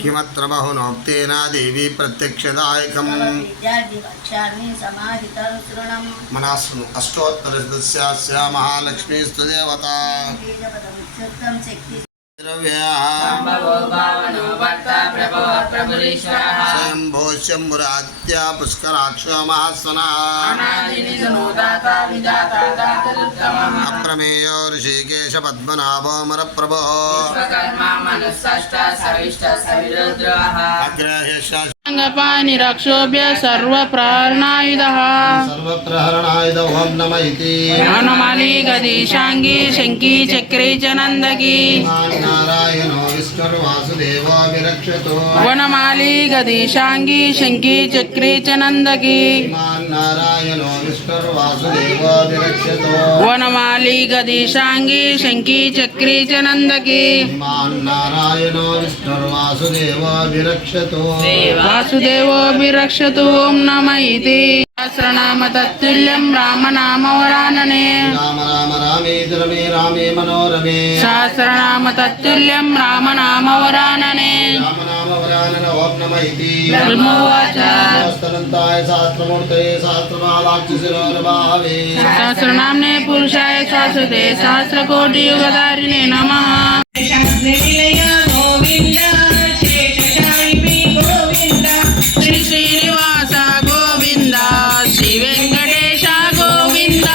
किमत्र बहुनोक्तेन देवी प्रत्यक्षदायकम् मनस्नु अष्टोत्तरसदस्यास्य महालक्ष्मीस्तु देवता स्वयंभो शंभुरादित्य पुष्कराक्ष महास्वना अप्रमेयो ऋषिकेश पद्मनाभो मरप्रभो निरक्षोभ्य सर्वप्रहरणायुधः ओम नमः इति वनमाली गदिशांगी शंकी चक्री च नंदकी नारायणो विष्णुर्वासुदेवो विरक्षतु वनमाली गदिशांगी शंकी चक्री च नंदकी नारायणो विष्णुर्वासुदेवो विरक्षतु वनमाली गदिशांगी शंकी चक्री च नंदकी नारायणो विष्णुर्वासुदेवो विरक्षतु वासुदेवो विरक्षतु ओम नमः इति सहस्रनाम तत्तुल्यं राम नाम वरानने राम राम रामेति रमे रामे मनोरमे सहस्रनाम तत्तुल्यं राम नाम वरानने राम नाम वरानन ओम नमः इति ब्रह्मोवाच सहस्रनन्ताय सहस्रमूर्तये सहस्रमालाक्षिशिरोर्भावे सहस्रनाम्ने पुरुषाय शाश्वते सहस्रकोटियुगधारिणे नमः श्री श्रीनिवास गोविंद श्री वेंकटेश गोविंद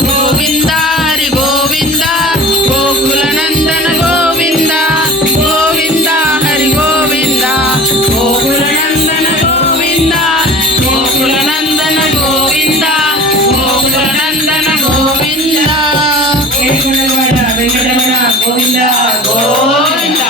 गोविंद हरि गोविंद गोकुलनंदन गोविंद गोविंद हरि गोविंद गोकुलनंदन गोविंद गोकुलनंदन गोविंद गोकुलनंदन गोविंद गोविंद गोविंद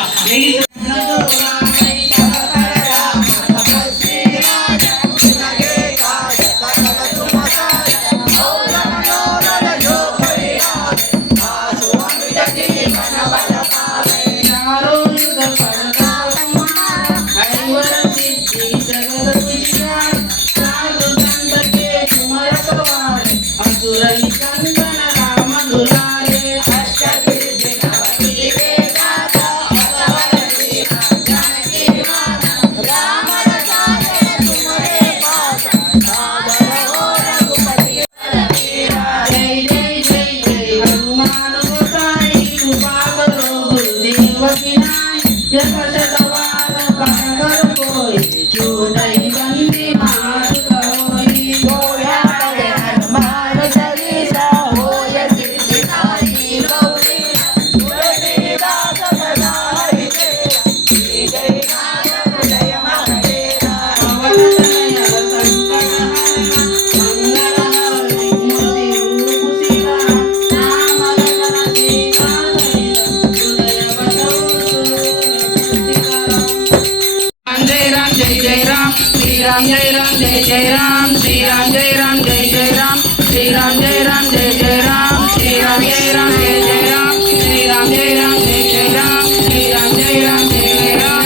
राम जय राम जय जय राम श्री राम जय राम जय जय राम श्री राम जय राम जय जय राम श्री राम जय राम जय जय राम श्री राम जय राम जय जय राम श्री राम जय राम जय जय राम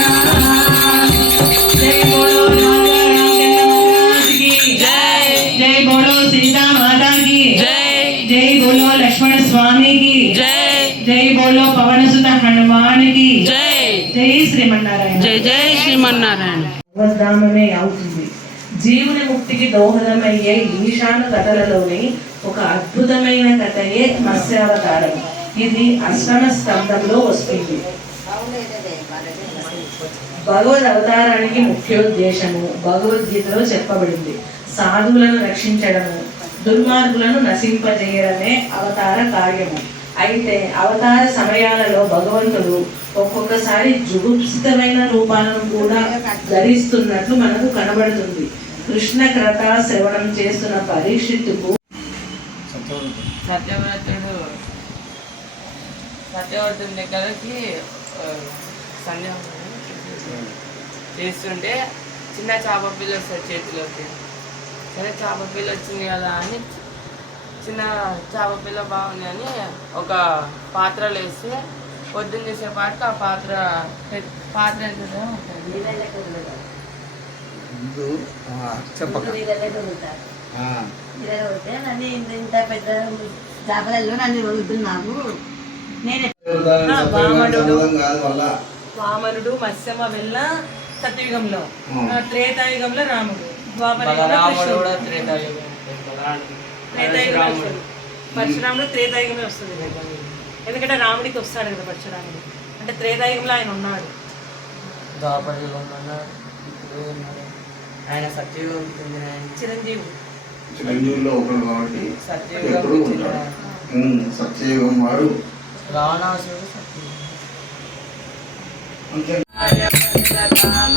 जय बोलो की जय जय बोलो सीता माता की जय जय बोलो लक्ष्मण स्वामी की जय जय बोलो पवन सुत हनुमान की जय जय श्रीमन्नारायण जय जय श्रीमन्नारायण అవధానమే అవుతుంది. జీవుని ముక్తికి దోహదమయ్యే ఈశాన కథలలోని ఒక అద్భుతమైన కథయే మత్స్యావతారం. ఇది అష్టమ స్కంధంలో వస్తుంది. భగవద్ అవతారానికి ముఖ్యోద్దేశము భగవద్గీతలో చెప్పబడింది. సాధువులను రక్షించడము, దుర్మార్గులను నశింపజేయడమే అవతార కార్యము. అయితే అవతార సమయాలలో భగవంతుడు ఒక్కొక్కసారి జుగుప్సితమైన రూపాలను కూడా ధరిస్తున్నట్లు మనకు కనబడుతుంది. కృష్ణ కథ శ్రవణం చేస్తున్న పరీక్షిత్తుకు సత్యవర్తుని దగ్గరకి సంధ్యావందనం చేస్తుంటే చిన్న చేప పిల్ల వస్తుంది చేతిలోకి. సరే చేప పిల్ల వచ్చింది కదా అని చిన్న చేప పిల్ల బాగుంది అని ఒక పాత్రలో వేస్తే పొద్దున్న చేసేపాటికి ఆ పాత్ర ఇంత పెద్ద చేపలలో నన్ను వదులుతున్నాము. నేను వామనుడు మత్స్యమ వెళ్ళ సత్యయుగంలో, ఉమ్. త్రేతాయుగంలో రాముడు, ద్వాపర యుగంలో బలరాముడు కృష్ణుడు. కూడా త్రేతాయుగం. త్రేతాయుగంలో వస్తాడు. పరశురాముడు త్రేతాయుగమే వస్తుంది కదా. ఎందుకంటే రాముడికి వస్తాడు కదా పరశురాముడు, అంటే త్రేతాయుగంలో ఆయన ఉన్నాడు. ద్వాపర యుగంలో ఉన్నాడు, ఇప్పుడు ఉన్నాడు. ఆయన సత్యయుగంకి చెందిన ఆయన. చిరంజీవి. చిరంజీవుల్లో ఒకడు కాబట్టి ఎప్పుడు సత్యయుగంకి చెందిన ఉంటాడు. ఆయన. సత్యయుగం వాడు రావణాసురుడు సత్యయుగం. అంతే. రామ